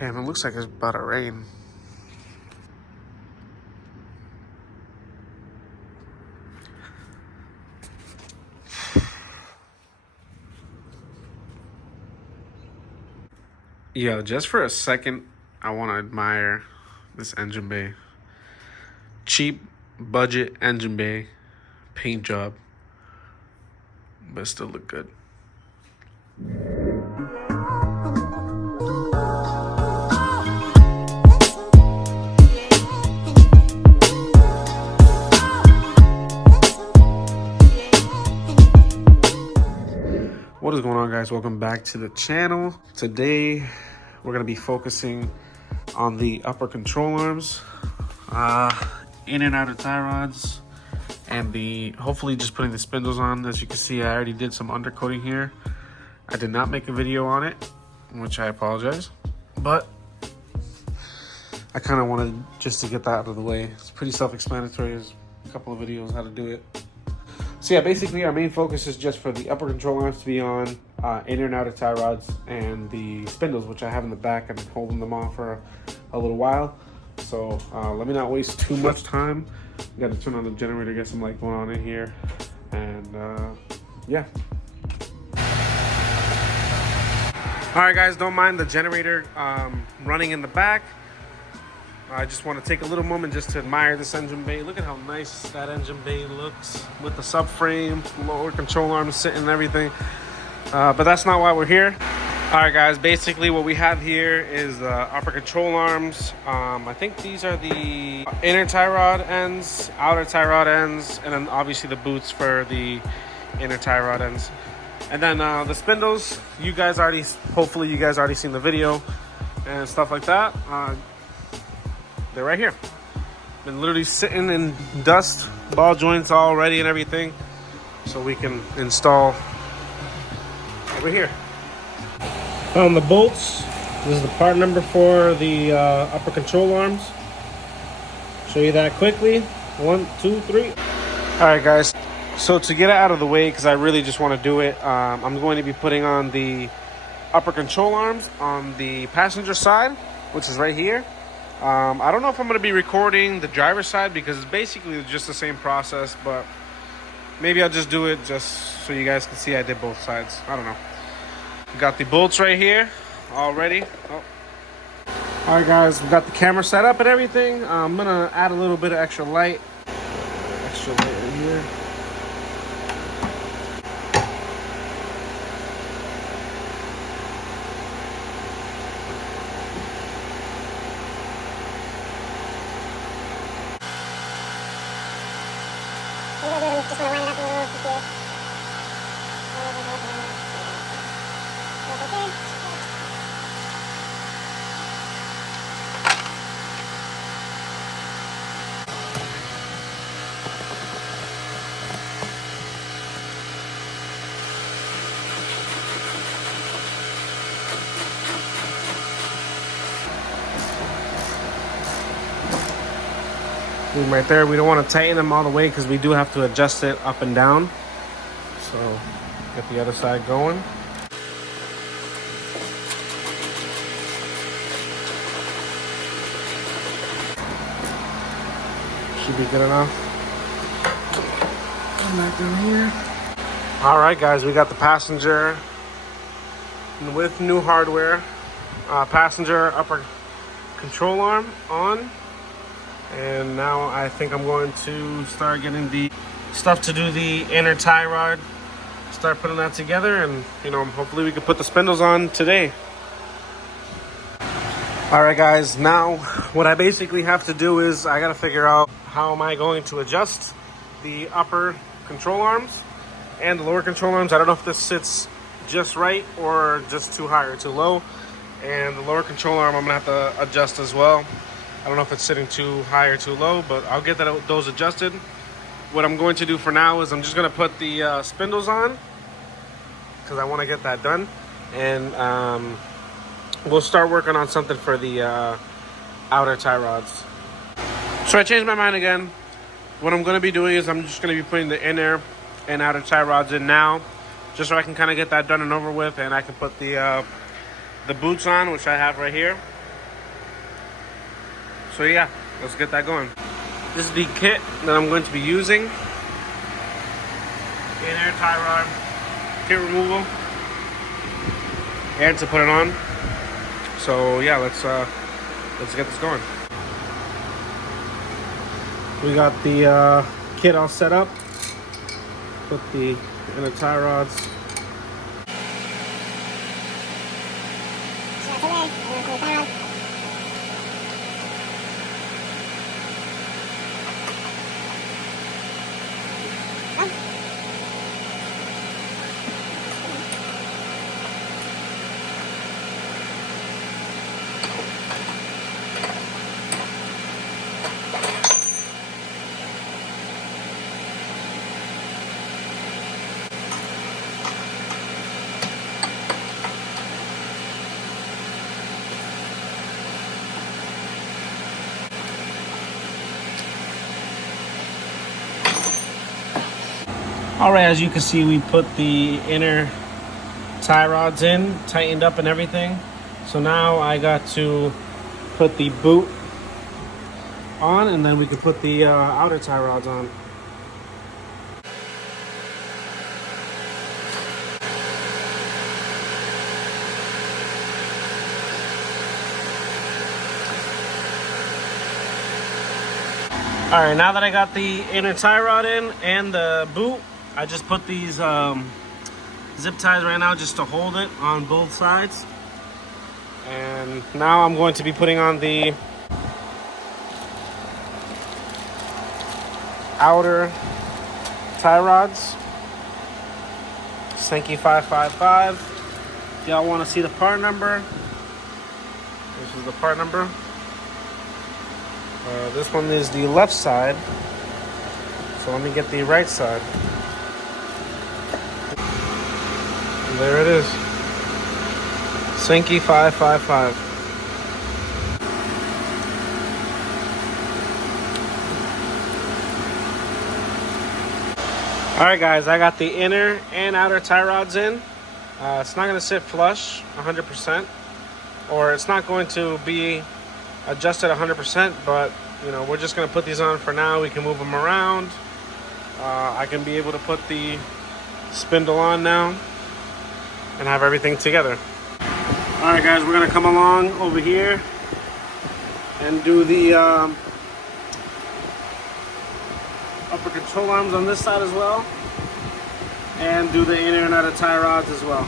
Damn, it looks like it's about to rain. Yo, just for a second, I want to admire this engine bay. Cheap, budget engine bay, paint job, but still look good. What is going on, guys? Welcome back to the channel. Today we're going to be focusing on the upper control arms, in and outer tie rods, and hopefully just putting the spindles on. As you can see, I already did some undercoating here. I did not make a video on it, which I apologize, but I kind of wanted just to get that out of the way. It's pretty self-explanatory. There's a couple of videos how to do it. So yeah, basically our main focus is just for the upper control arms to be on, inner and outer tie rods, and the spindles, which I have in the back. I've been holding them on for a little while. So let me not waste too much time. We got to turn on the generator, get some light going on in here, and yeah. All right, guys, don't mind the generator running in the back. I just want to take a little moment just to admire this engine bay. Look at how nice that engine bay looks with the subframe, lower control arms sitting and everything. But that's not why we're here. All right, guys, basically what we have here is the upper control arms. I think these are the inner tie rod ends, outer tie rod ends, and then obviously the boots for the inner tie rod ends. And then the spindles, hopefully you guys already seen the video and stuff like that. They're right here. Been literally sitting in dust, ball joints all ready and everything, so we can install over here. Found the bolts. This is the part number for the upper control arms. Show you that quickly. 1, 2, 3. All right, guys. So to get it out of the way, because I really just want to do it, I'm going to be putting on the upper control arms on the passenger side, which is right here. I don't know if I'm going to be recording the driver's side because it's basically just the same process, but maybe I'll just do it just so you guys can see I did both sides. I don't know. Got the bolts right here all ready. Oh. All right, guys, we got the camera set up and everything. I'm going to add a little bit of extra light. Extra light in here. Just want to line it up a little bit here. Boom, right there. We don't want to tighten them all the way because we do have to adjust it up and down. So get the other side going. Should be good enough. Come back down here. All right, guys, we got the passenger with new hardware. Passenger upper control arm on. And now I think I'm going to start getting the stuff to do the inner tie rod. Start putting that together, and hopefully we can put the spindles on today. All right, guys, now what I basically have to do is I got to figure out how am I going to adjust the upper control arms and the lower control arms. I don't know if this sits just right or just too high or too low. And the lower control arm I'm gonna have to adjust as well. I don't know if it's sitting too high or too low, but I'll get those adjusted. What I'm going to do for now is I'm just gonna put the spindles on because I want to get that done, and we'll start working on something for the outer tie rods. So I changed my mind again. What I'm going to be doing is I'm just going to be putting the inner and outer tie rods in now, just so I can kind of get that done and over with, and I can put the boots on, which I have right here. So yeah, let's get that going. This is the kit that I'm going to be using. Inner tie rod, kit removal, and to put it on. So yeah, let's get this going. We got the kit all set up. Put the inner tie rods. All right, as you can see, we put the inner tie rods in, tightened up and everything. So now I got to put the boot on, and then we can put the outer tie rods on. All right, now that I got the inner tie rod in and the boot, I just put these zip ties right now just to hold it on both sides. And now I'm going to be putting on the outer tie rods. Sankey 555. If y'all want to see the part number, this is the part number. This one is the left side. So let me get the right side. There it is. Sankey 555. Alright guys, I got the inner and outer tie rods in. It's not going to sit flush 100%, or it's not going to be adjusted 100%, but you know, we're just going to put these on for now. We can move them around. I can be able to put the spindle on now and have everything together. All right guys, we're gonna come along over here and do the upper control arms on this side as well, and do the inner and outer tie rods as well.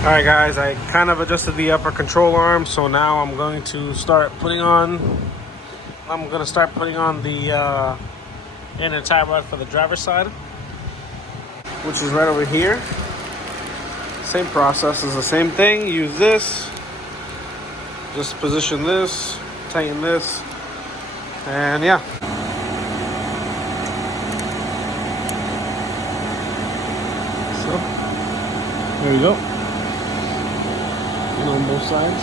Alright guys, I kind of adjusted the upper control arm, so now I'm going to start putting on the inner tie rod for the driver's side, which is right over here. Same process, is the same thing. Use this, just position this, tighten this, and yeah. So, there we go. On both sides.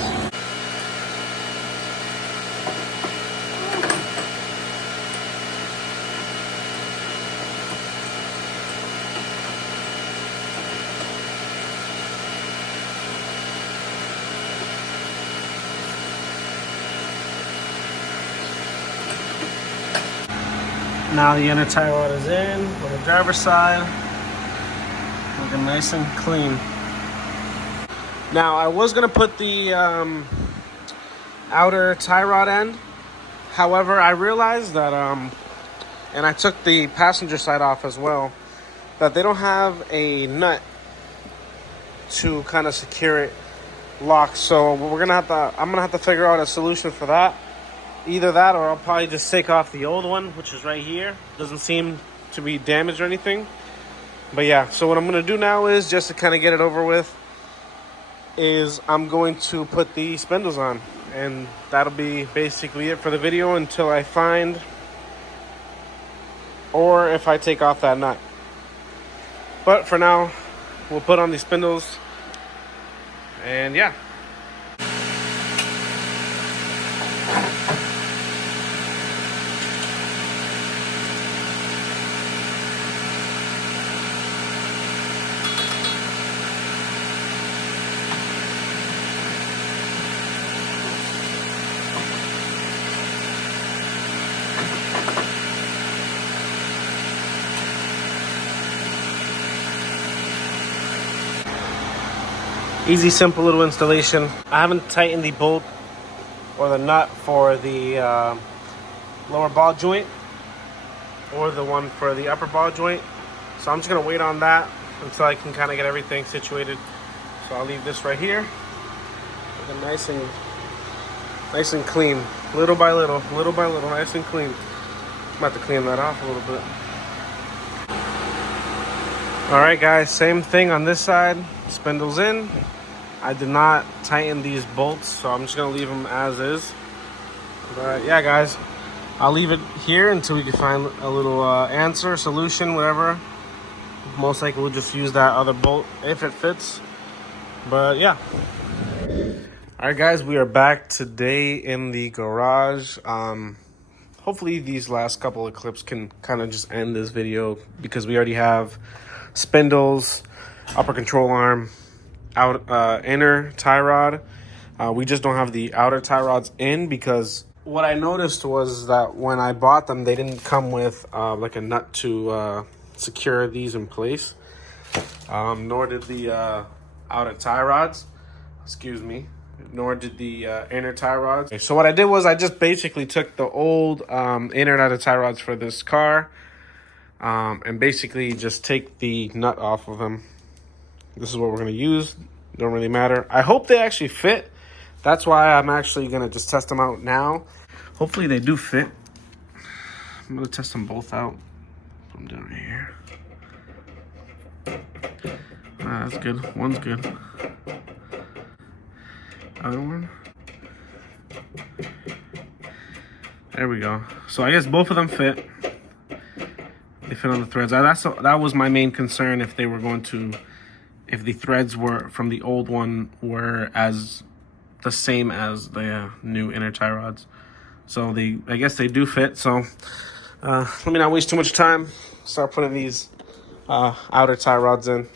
Now the inner tie rod is in on the driver's side, looking nice and clean. Now, I was going to put the outer tie rod end. However, I realized that, and I took the passenger side off as well, that they don't have a nut to kind of secure it locked. So I'm going to have to figure out a solution for that. Either that, or I'll probably just take off the old one, which is right here. Doesn't seem to be damaged or anything. But yeah, so what I'm going to do now is, just to kind of get it over with, is I'm going to put the spindles on. And that'll be basically it for the video until I find, or if I take off that nut. But for now, we'll put on these spindles. And yeah. Easy, simple little installation. I haven't tightened the bolt or the nut for the lower ball joint or the one for the upper ball joint. So I'm just gonna wait on that until I can kind of get everything situated. So I'll leave this right here. Nice and clean. Little by little, nice and clean. I'm about to clean that off a little bit. All right, guys, same thing on this side. Spindles in. I did not tighten these bolts, so I'm just gonna leave them as is. But yeah, guys, I'll leave it here until we can find a little answer, solution, whatever. Most likely we'll just use that other bolt if it fits. But yeah. All right, guys, we are back today in the garage. Hopefully these last couple of clips can kind of just end this video, because we already have spindles, upper control arm, inner tie rod. We just don't have the outer tie rods in, because what I noticed was that when I bought them, they didn't come with like a nut to secure these in place, nor did the outer tie rods, nor did the inner tie rods. So what I did was I just basically took the old inner and outer tie rods for this car, and basically just take the nut off of them. This is what we're going to use. Don't really matter. I hope they actually fit. That's why I'm actually going to just test them out now. Hopefully they do fit. I'm going to test them both out from down here. That's good. One's good. Other one. There we go. So I guess both of them fit. They fit on the threads. That was my main concern, if they were going to, if the threads were from the old one were as the same as the new inner tie rods. So I guess they do fit. So let me not waste too much time. Start putting these outer tie rods in.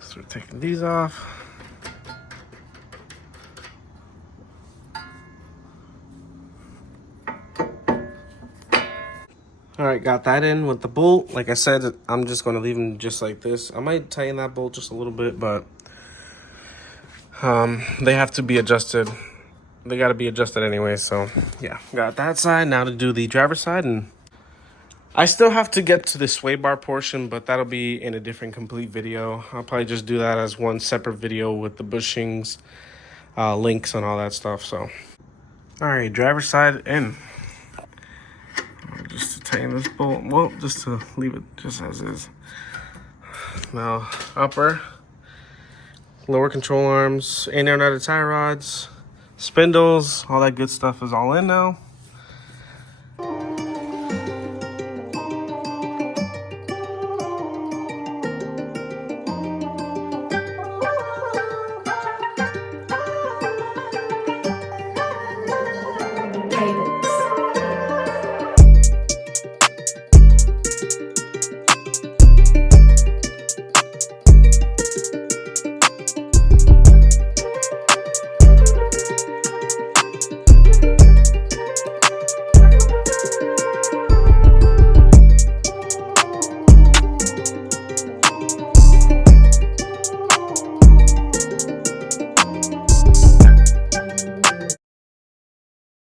So we're taking these off. All right, got that in with the bolt. Like I said, I'm just going to leave them just like this. I might tighten that bolt just a little bit, but they have to be adjusted. They got to be adjusted anyway. So yeah, got that side. Now to do the driver's side, and I still have to get to the sway bar portion, but that'll be in a different complete video. I'll probably just do that as one separate video with the bushings, links, and all that stuff. So, all right, driver's side in. Just to tighten this bolt, well, just to leave it just as is. Now, upper, lower control arms, inner and outer tie rods, spindles, all that good stuff is all in now.